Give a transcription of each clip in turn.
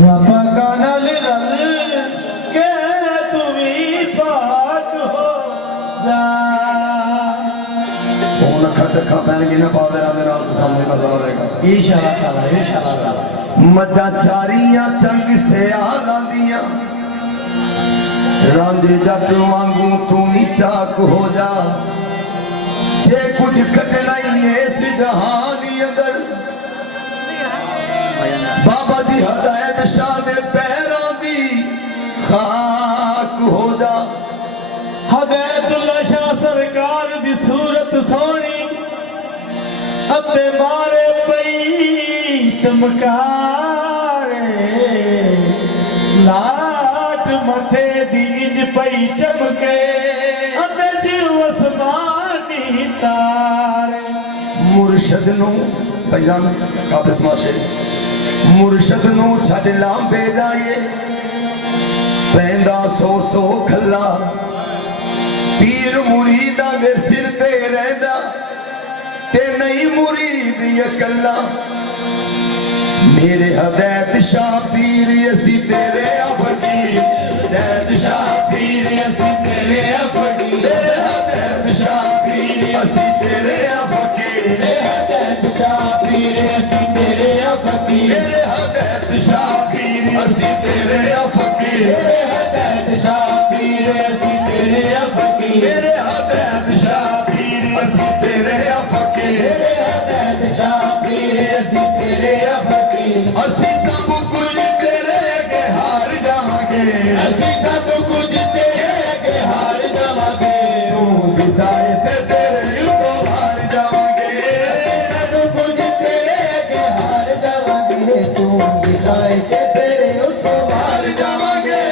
रब्बा का नल रल के तुम्ही पाक हो जा कौन अखा चखा पैन ना पावे रामे नाम के सामने बता रहेगा इशारा ताला इशारा ताला मजा चारियां चंग से आंदियां रांझे जट वांगू तू ही चाक हो जा जे कुछ खटना ही इस जहान अंदर बाबा जी हदायत शाह दे पैरों दी खाक हो जा हदायतुल्लाह शाह सरकार दी सूरत सोनी अते मारे पई चमकारे लाट मथे दी इंज पई चमके अते जीव आसमानी तारे मुर्शद नू पहला काबिल समाशे मुर्शद नू छड़ लांबे जाइए पैंदा सौ सौ खला पीर मुरीदा दे सिर ते रहंदा ते नहीं मुरीद अकला मेरे हदैत शाह पीर असी तेरे फकीर हदैत शाह पीर असी तेरे फकीर मेरे हदैत शाह पीर असी तेरे फकीर मेरे हदैत शाह पीर असी तेरे फकीर मेरे हदैत शाह पीर असी तेरे फकीर मेरे हदैत शाह पीर असी तेरे फकीर मेरे हदैत शाह पीर असी तेरे फकीर मेरे हदैत शाह पीर असी तेरे फकीर असी सब कुछ तेरे के हार जावांगे असी सब कुछ तेरे के हार जावांगे तू दिताए ते तेरे उतो हार जावांगे सब कुछ तेरे के हार जावांगे तू दिताए ते तेरे उतो हार जावांगे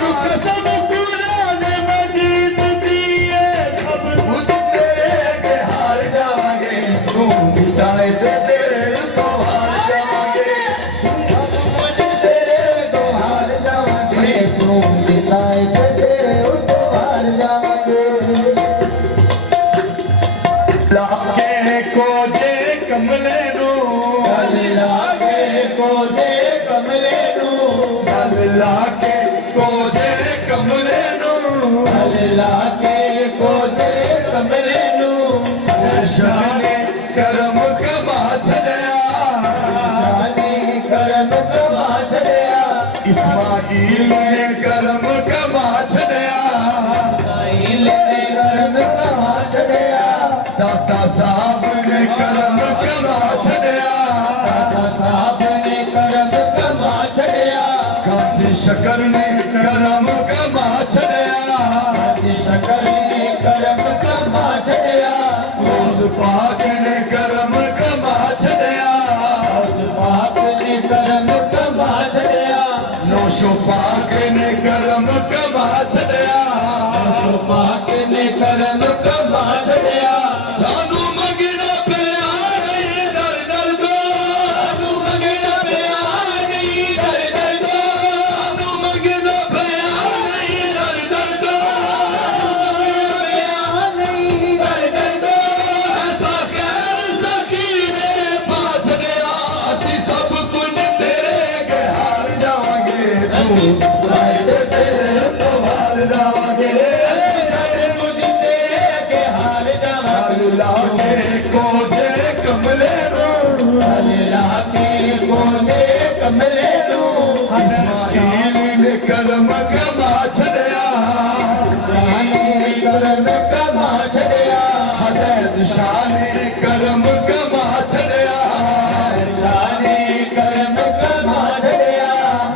दुख सब कुरान मजीद दिए सब कुछ तेरे के हार जावांगे तू दिताए ते तेरे उतो हार जावांगे सब कुछ तेरे को हार जावांगे तू दिताए ते तेरे उतो हार जावांगे लागे को दे कमले नू लागे को दे कमले नू लागे को दे कमले नू लागे को दे कमले नू शाने करम कमा छड़या शाने करम कमा छड़या इस्माइल ने करम कमा छड़या इस्माइल ने करम कमा छड़या दाता साहब ने करम कमा छड़या दाता साहब ने करम कमा छड़या काजी शकर ने करम कमा छड़या काजी शकर ने करम कमा छड़या उस पाक ने करम कमा छड़या उस पाक ने करम कमा छड़या नौशो पाक ने करम कमा छड़या नौशो पाक ने करम कमा छड़या सानू मंगना पिया नहीं दर दर दो सानू मंगना पिया नहीं दर दर दो सानू मंगना पिया नहीं दर दर दो पिया नहीं दर दर दो ऐसा खैर सकीने पा छड़या असी सब कुछ तेरे के हार जावांगे तू लाए ते तेरे तो हार जावांगे सब कुछ तेरे के हार जावांगे लागे को जे कमले नू लागे को जे कमले नू इस्माइल ने करम कमा छड़या ने करम कमा छड़या हदैत शाह ने करम कमा छड़या शाह ने करम कमा छड़या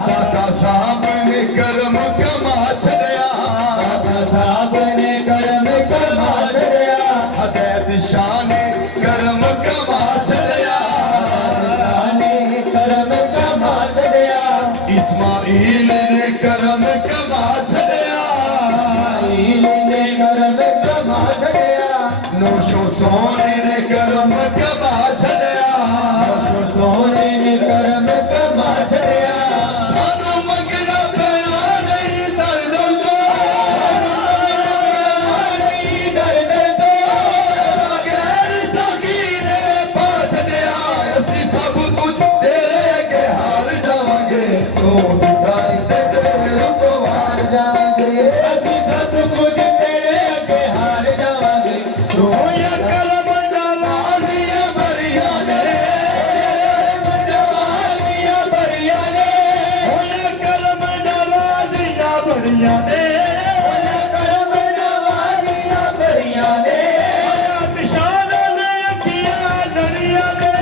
दाता साहब ने करम कमा छड़या दाता साहब ने करम कमा छड़या हदैत शाह ने करम कमा छड़या शाह ने करम कमा छड़या इस्माइल ने करम कमा छड़या इस्माइल ने करम कमा छड़या नौशो सोने ने करम कमा छड़या नौशो सोने ने करम कमा छड़या सानू मंगना पिया नहीं दर दर दो नहीं दर दर दो गैर सकीने पा छड़या असी सब कुछ तेरे के हार जावांगे ਅਸੀਂ ਸਭ ਕੁਝ ਤੇਰੇ ਅੱਗੇ ਹਾਰ ਜਾਵਾਂਗੇ ਤੂੰ ਹੋਇਆ ਕਰਮ ਨਵਾਜ਼ੀਆਂ ਭਰੀਆਂ ਨੇ ਨਵਾਜ਼ੀਆਂ ਭਰੀਆਂ ਨੇ ਹੋਇਆ ਕਰਮ ਨਵਾਜ਼ੀਆਂ ਭਰੀਆਂ ਨੇ ਕਰਮ ਨਵਾਜ਼ੀਆਂ ਭਰੀਆਂ ਨੇ ਨਿਸ਼ਾਨ ਲੈ ਅੱਖੀਆਂ ਲੜੀਆਂ ਨੇ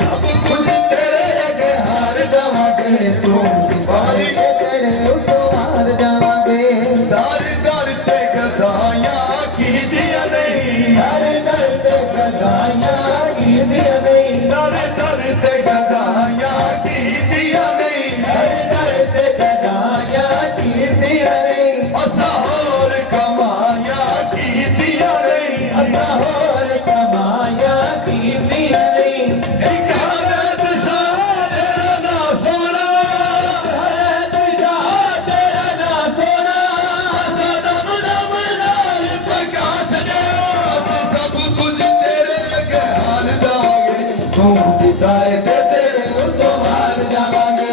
ਸਭ ਕੁਝ ਤੇਰੇ ਅੱਗੇ ਹਾਰ ਜਾਵਾਂਗੇ ਤੂੰ ਵਾਰੀ ਦੇ ਤੇਰੇ ਉੱਤੋਂ ਹਾਰ ਜਾਵਾਂਗੇ ਦਰ ਦਰ ਤੇ ਗਦਾਈਆਂ ਕੀਦੀਆਂ ਨਹੀਂ ਹਰ ਦਰ ਤੇ ਗਦਾਈਆਂ ਕੀਤੀਆਂ ਨਹੀਂ ਦਰ ਦਰ ਤੇ ਗਦਾਈਆਂ ਕੀਦੀਆਂ ਨਹੀਂ ਹਰ ਦਰ ਤੇ ਗਦਾਈਆਂ ਕੀਤੀਆਂ ਨਹੀਂ ਅਸਾਂ ਹੋਰ ਕਮਾਈਆਂ ਕੀਦੀਆਂ ਨਹੀਂ ਅਸਾਂ ਹੋਰ ਕਮਾਈਆਂ ਕੀਤੀਆਂ ਨਹੀਂ ਇੱਕ ਹਰਤ ਸ਼ਾਹ ਤੇਰਾ ਨਾ ਸੋਣਾ ਹਰ ਦਿਸ਼ਾ ਤੇਰਾ ਨਾਂ ਸੋਹਣਾ ਅਸਾਂ ਦਮ ਦਮ ਨਾਲ ਪਕਾ ਛੱਡਿਆ ਅਸੀਂ ਸਭ ਕੁਝ ਤੇਰੇ ਅੱਗੇ ਹਾਰ ਜਾਵਾਂਗੇ ਤੂੰ ਜਿਤਾਏ ਤੇ ਤੇਰੇ ਉੱਤੋਂ ਹਾਰ ਜਾਵਾਂਗੇ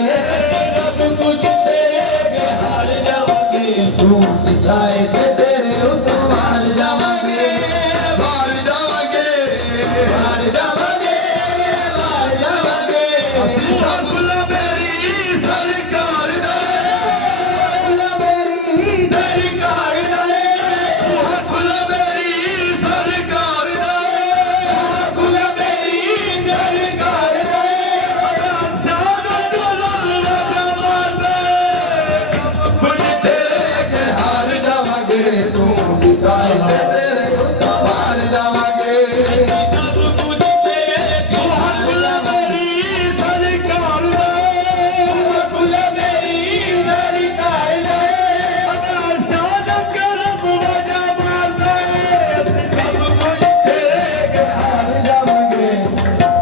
ਸਭ ਕੁਝ ਤੇਰੇ ਅੱਗੇ ਹਾਰ ਜਾਵਾਂਗੇ ਤੂੰ ਜਿਤਾਏ ਤੇ ਤੇਰੇ ਉੱਤੋਂ ਹਾਰ ਜਾਵਾਂਗੇ ਹਾਰ ਜਾਵਾਂਗੇ ਹਾਰ ਜਾਵਾਂਗੇ ਹਾਰ ਜਾਵਾਂਗੇ ਅਸੀਂ ਸਭ ਮੇਰੀ ਸਰਕਾਰ ਦਾ ਅੱਲਾ ਮੇਰੀ ਸਰਕਾਰ ਦਾ ਖੁੱਲ ਮੇਰੀ ਸਰਕਾਰ ਦਾ ਕੁਲ ਮੇਰੀ ਸਰਕਾਰ ਦਾ ਸਾਡਾ ਕੋਲ ਲਗਾ ਕੁਝ ਤੇਰੇ ਅੱਗੇ ਹਾਰ ਜਾਵਾਂਗੇ ਤੂੰ ਜਿਤਾਏ ਤੇ ਤੇਰੇ ਉੱਤੋਂ ਹਾਰ ਜਾਵਾਂਗੇ ਸਭ ਕੁਝ ਤੇਰੇ ਅੱਗੇ ਖੁੱਲ ਮੇਰੀ ਸਰਕਾਰ ਦਾ ਕੁਲ ਮੇਰੀ ਸਰਕਾਰ ਦਾ ਸਾਡਾ ਕਰਮ ਵਜਾ ਮਾਰਦਾ ਅਸੀਂ ਸਭ ਕੁਝ ਤੇਰੇ ਅੱਗੇ ਹਾਰ ਜਾਵਾਂਗੇ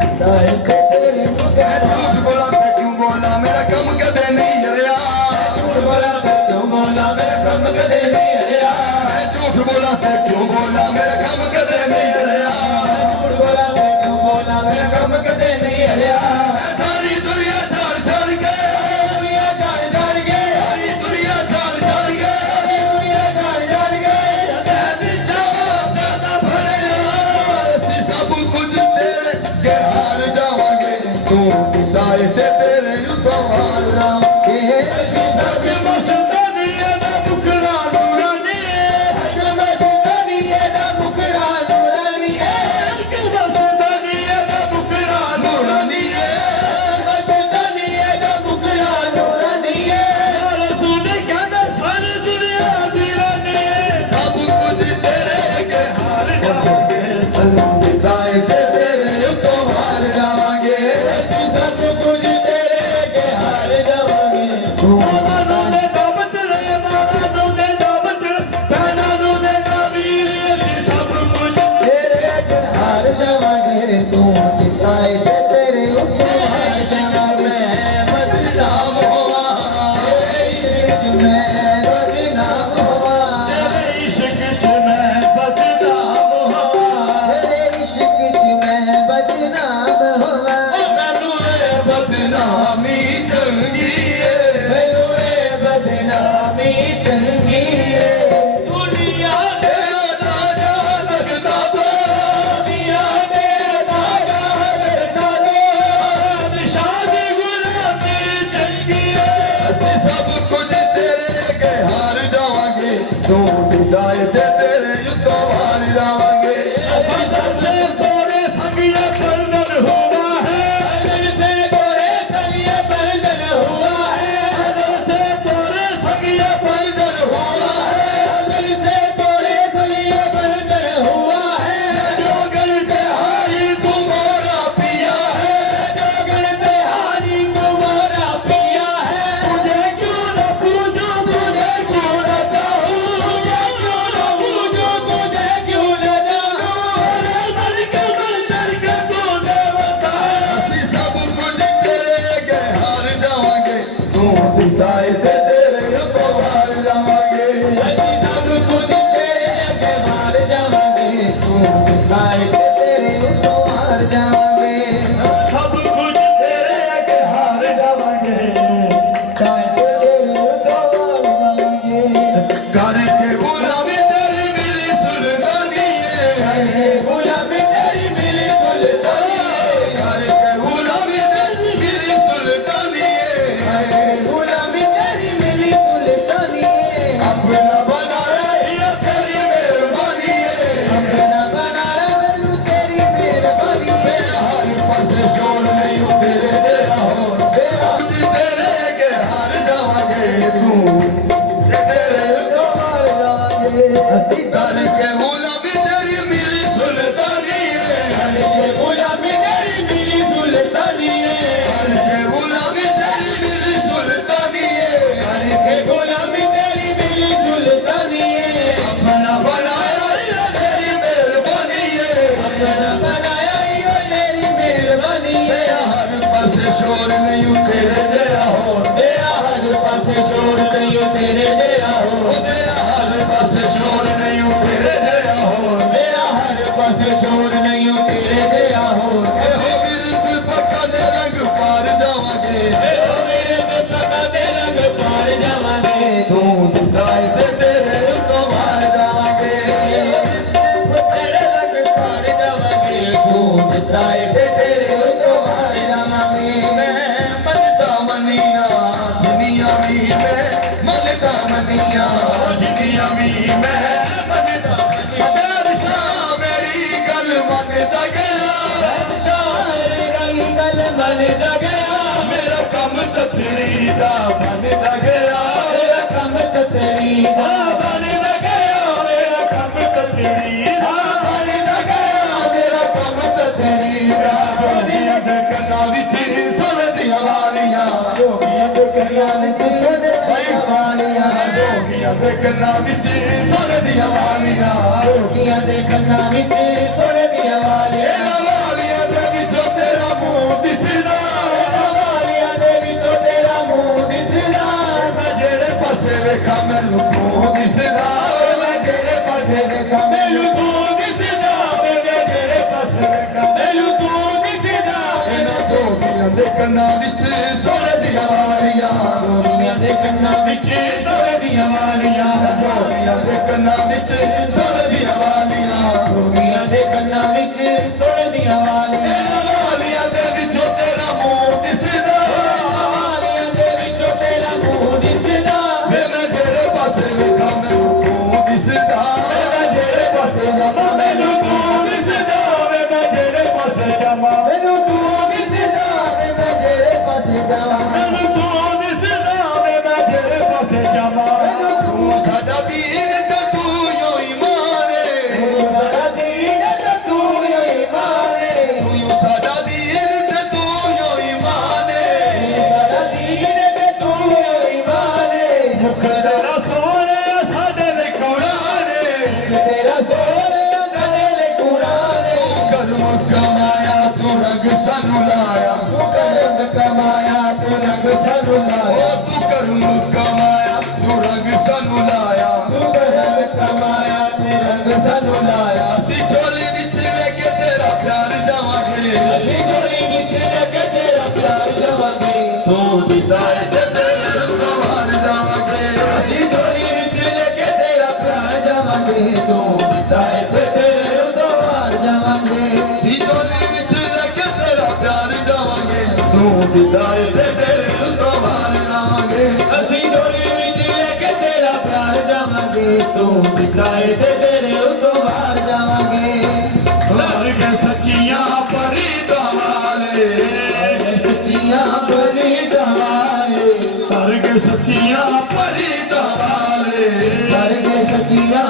ਜਿਤਾਏ ਤੇ ਤੇਰੇ ਉੱਤੋਂ ਝੂਠ ਬੋਲਾਂ ਤੇ ਕਿਉਂ ਬੋਲਾਂ ਮੇਰਾ ਕੰਮ ਕਦੇ ਨਹੀਂ ਹਰਿਆ ਝੂਠ ਬੋਲਾ ਤੇ ਕਿਉਂ ਬੋਲਾ ਮੇਰਾ ਕੰਮ ਕਦੇ ਨਹੀਂ ਹਰਿਆ ਮੈਂ ਝੂਠ ਬੋਲਾਂ ਤੇ ਕਿਉਂ ਬੋਲਾਂ ਮੇਰਾ ਕੰਮ ਕਦੇ ਨਹੀਂ ਹਰਿਆ ਝੂਠ ਬੋਲਾ ਤੇ ਕਿਉਂ ਬੋਲਾ ਮੇਰਾ ਕੰਮ ਕਦੇ ਨਹੀਂ ਹਰਿਆ ਮੈਂ ਸਾਰੀ ਦੁਨੀਆ ਛੱਡ ਛੱਡ ਕੇ ਦੁਨੀਆ ਛੱਡ ਛੱਡ ਕੇ ਸਾਰੀ ਦੁਨੀਆ ਛੱਡ ਛੱਡ ਕੇ ਦੁਨੀਆ ਛੱਡ ਛੱਡ ਕੇ ਤੇਰੀ ਸ਼ਾਹ ਦਾ ਫੜਿਆ ਅਸੀਂ ਸਭ ਕੁਝ ਤੇਰੇ ਅੱਗੇ ਹਾਰ ਜਾਵਾਂਗੇ ਤੂੰ ਜਿਤਾਏ ਤੇ ਤੇਰੇ ਉੱਤੋਂ ਹਾਰ ਜਾਵਾਂਗੇ ਅਸੀਂ ਸਭ ਮਸਤਾਨੀਆਂ ਦਾ ਮੁਖੜਾ ਨੂਰਾਨੀ ਅਜਲ ਮੈਂ ਦੁਨੀਆ ਦਾ ਮੁਕੜਾ ਨੂਰਾਨੀ ਹੈ ਮਸਤਾਨੀਆਂ ਦਾ ਮੁਖੜਾ ਨੂਰਾਨੀ ਅਸੀਂ करके गुलामी तेरी मिली सुल्तानी है ਕਰਕੇ ਗੁਲਾਮੀ ਤੇਰੀ ਮਿਲੀ ਸੁਲਤਾਨੀ ਏ करके गुलामी तेरी मिली सुल्तानी है ਕਰਕੇ ਗੁਲਾਮੀ ਤੇਰੀ ਮਿਲੀ ਸੁਲਤਾਨੀ ਏ अपना बनाया ये तेरी मेहरबानी है ਆਪਣਾ ਬਣਾਇਆ ਈ ਓ ਮੇਰੀ ਮਿਹਰਬਾਨੀ ਏ तेरा हर पासे शोर नहीं तेरे जया हो ਮੇਰਾ ਹਰ ਪਾਸੇ ਸ਼ੋਰ ਨਹੀਂ ਓ ਤੇਰੇ ਜਿਹਾ ਹੋ तेरा हर पासे शोर नहीं तेरे जया हो ਮੇਰਾ ਹਰ ਪਾਸੇ ਸ਼ੋਰ ਨਹੀਂ ਓ ਤੇਰੇ ਜਿਹਾ ਹੋ हो बिरद पक्का दे रंग पार जावांगे ਇਹੋ ਮੇਰੇ ਤੇ ਪਤਾ ਦੇ ਰੰਗ ਪਾਰ ਜਾਵਾਂਗੇ तू दिखाए ते तेरे तो मार जावांगे ਤੇਰੇ ਰੰਗ ਪਾਰ ਜਾਵਾਂਗੇ ਤੂੰ ਦਿੱਤਾ ਏ ਤੇ ਤੇਰੇ ਉੱਤੋਂ ਹਾਰ ਜਾਵਾਂਗੇ मैं मनता मनिया जिनिया भी मैं मनता मनिया जिनिया भी मैं मनता मनिया बादशाह मेरी गल मनता गया ਸ਼ਾਇਰੀ ਗੱਲ ਮੰਨਦਾ ਗਿਆ मेरा कम ततरी दा मनता गया ਤੇਰਾ ਕੰਮ ਤੇ ਤੇਰੀ ਦਾ मनता गया मेरा कम ततरी दा मनता गया मेरा कम ततरी दा दुनिया दे कन्ना विच सुन दी वालियां ਜੋਗੀਆਂ ਦੇ ਕੰਨਾਂ ਵਿੱਚ ਸੁਣਦੀਆਂ ਵਾਲੀਆਂ ਜੋਗੀਆਂ ਦੇ ਕੰਨਾਂ ਵਿੱਚ ਸੁਣਦੀਆਂ ਵਾਲੀਆਂ ਜੋਗੀਆਂ ਦੇ ਕੰਨਾਂ ਵਿੱਚ ਸੁਣਦੀਆਂ ਵਾਲੀਆਂ ਇਹਨਾਂ ਵਾਲੀਆਂ ਦੇ ਵਿੱਚੋਂ ਤੇਰਾ ਮੂੰਹ ਦਿਸਦਾ ਇਹਨਾਂ ਵਾਲੀਆਂ ਦੇ ਵਿੱਚੋਂ ਤੇਰਾ ਮੂੰਹ ਦਿਸਦਾ ਮੈਂ ਜਿਹੜੇ ਪਾਸੇ ਵੇਖਾਂ ਮੈਨੂੰ ਤੂੰ ਦਿਸਦਾ ਮੈਂ ਜਿਹੜੇ ਪਾਸੇ ਵੇਖਾਂ ਮੈਨੂੰ ਤੂੰ ਦਿਸਦਾ ਮੈਂ ਜਿਹੜੇ ਪਾਸੇ ਵੇਖਾਂ ਮੈਨੂੰ ਤੂੰ ਦਿਸਦਾ ਇਹਨਾਂ ਜੋਗੀਆਂ ਦੇ ਕੰਨਾਂ ਵਿੱਚ ਸੁਣਦੀਆਂ ਵਾਲੀਆਂ ਜੋਗੀਆਂ ਦੇ ਕੰਨਾਂ ਵਿੱਚ ਸੁਣਦੀਆਂ ਵਾਲੀਆਂ ਜੋਗੀਆਂ ਦੇ ਕੰਨਾਂ ਵਿੱਚ ਸੁਣਦੀਆਂ ਵਾਲੀਆਂ ਜੋਗੀਆਂ ਦੇ ਕੰਨਾਂ ਵਿੱਚ ਸੁਣਦੀਆਂ ਵਾਲੀਆਂ ਇਹਨਾਂ ਵਾਲੀਆਂ ਦੇ ਵਿੱਚੋਂ ਤੇਰਾ ਮੂੰਹ ਦਿਸਦਾ ਵਾਲੀਆਂ ਦੇ ਵਿੱਚੋਂ ਤੇਰਾ ਮੂੰਹ ਦਿਸਦਾ ਵੇ ਮੈਂ ਜਿਹੜੇ ਪਾਸੇ ਵੇਖਾਂ ਮੈਨੂੰ ਤੂੰ ਦਿਸਦਾ ਵੇ ਮੈਂ ਜਿਹੜੇ ਪਾਸੇ ਜਾਵਾਂ ਮੈਨੂੰ ਤੂੰ ਦਿਸਦਾ ਵੇ ਮੈਂ ਜਿਹੜੇ ਪਾਸੇ ਜਾਵਾਂ ਮੈਨੂੰ ਤੂੰ ਦਿਸਦਾ ਵੇ ਮੈਂ ਜਿਹੜੇ ਪਾਸੇ ਜਾਵਾਂ ਮੈਨੂੰ ਤੂੰ ਦਿਸਦਾ ਵੇ ਮੈਂ ਜਿਹੜੇ ਪਾਸੇ ਜਾਵਾਂ ਤੂੰ ਸਾਡਾ ਵੀਰ ਤੇ ਤੂੰ ਯੋ ਇਮਾਨ ਏ ਤੂੰ ਸਾਡਾ ਦੀਨ ਤੇ ਤੂੰ ਹੀ ਇਮਾਨ ਏ ਤੂੰ ਸਾਡਾ ਵੀਰ ਤੇ ਤੂੰ ਯੋ ਇਮਾਨ ਏ ਤੂੰ ਸਾਡਾ ਦੀਨ ਤੇ ਤੂੰ ਹੀ ਇਮਾਨ ਏ ਮੁਖ ਤੇਰਾ ਸੋਹਣਿਆ ਸਾਡੇ ਲਈ ਕੁਰਾਨ ਏ ਤੇਰਾ ਸੋਹਣਿਆ ਸਾਡੇ ਲਈ ਕੁਰਾਨ ਏ ਤੂੰ ਕਰਮ ਕਮਾਇਆ ਤੂੰ ਰੰਗ ਸਾਨੂੰ ਲਾਇਆ ਤੂੰ ਕਰਮ ਕਮਾਇਆ ਤੂੰ ਰੰਗ ਸਾਨੂੰ ਲਾਇਆ ਓ ਤੂੰ ਕਰਮ ਕਮਾਇਆ ਤੂੰ ਰੰਗ ਸਾਨੂੰ ਲਾਇਆ ਤੂੰ ਕਰਮ ਕਮਾਇਆ ਤੂੰ ਰੰਗ ਸਾਨੂੰ ਲਾਇਆ ਅਸੀਂ ਝੋਲੀ ਵਿੱਚ ਲੈ ਕੇ ਤੇਰਾ ਪਿਆਰ ਜਾਵਾਂਗੇ ਅਸੀਂ ਝੋਲੀ ਵਿੱਚ ਲੈ ਕੇ ਤੇਰਾ ਪਿਆਰ ਲਵਾਂਗੇ ਤੂੰ ਦਿਦਾਏ ਤੇ ਤੇਰੇ ਰੂਹ ਮਾਰ ਜਾਵਾਂਗੇ ਅਸੀਂ ਝੋਲੀ ਵਿੱਚ ਲੈ ਕੇ ਤੇਰਾ ਪਿਆਰ ਜਾਵਾਂਗੇ ਤੂੰ ਦਿੱਤਾ ਏ ਤੇ ਤੇਰੇ ਉੱਤੋਂ ਹਾਰ ਜਾਵਾਂਗੇ ਅਸੀਂ ਝੋਲੀ ਵਿੱਚ ਲੈ ਕੇ ਤੇਰਾ ਪਿਆਰ ਜਾਵਾਂਗੇ ਤੂੰ ਦਿਦਾਏ ਤੇ ਤੇਰੇ ਰੂਹ ਮਾਰ ਜਾਵਾਂਗੇ ਅਸੀਂ ਝੋਲੀ ਵਿੱਚ ਲੈ ਕੇ ਤੇਰਾ ਪਿਆਰ ਜਾਵਾਂਗੇ ਤੂੰ ਦਿੱਤਾ ਏ ਤੇ ਤੇਰੇ ਉੱਤੋਂ ਹਾਰ ਜਾਵਾਂਗੇ ਹਰ ਕੇ ਸੱਚੀਆਂ ਪਰੀਦਾਂ ਵਾਲੇ ਸੱਚੀਆਂ ਬਲੀ ਦਵਾਰੇ ਹਰ ਕੇ ਸੱਚੀਆਂ ਪਰੀਦਾਂ ਵਾਲੇ ਕਰਕੇ ਸੱਚੀਆਂ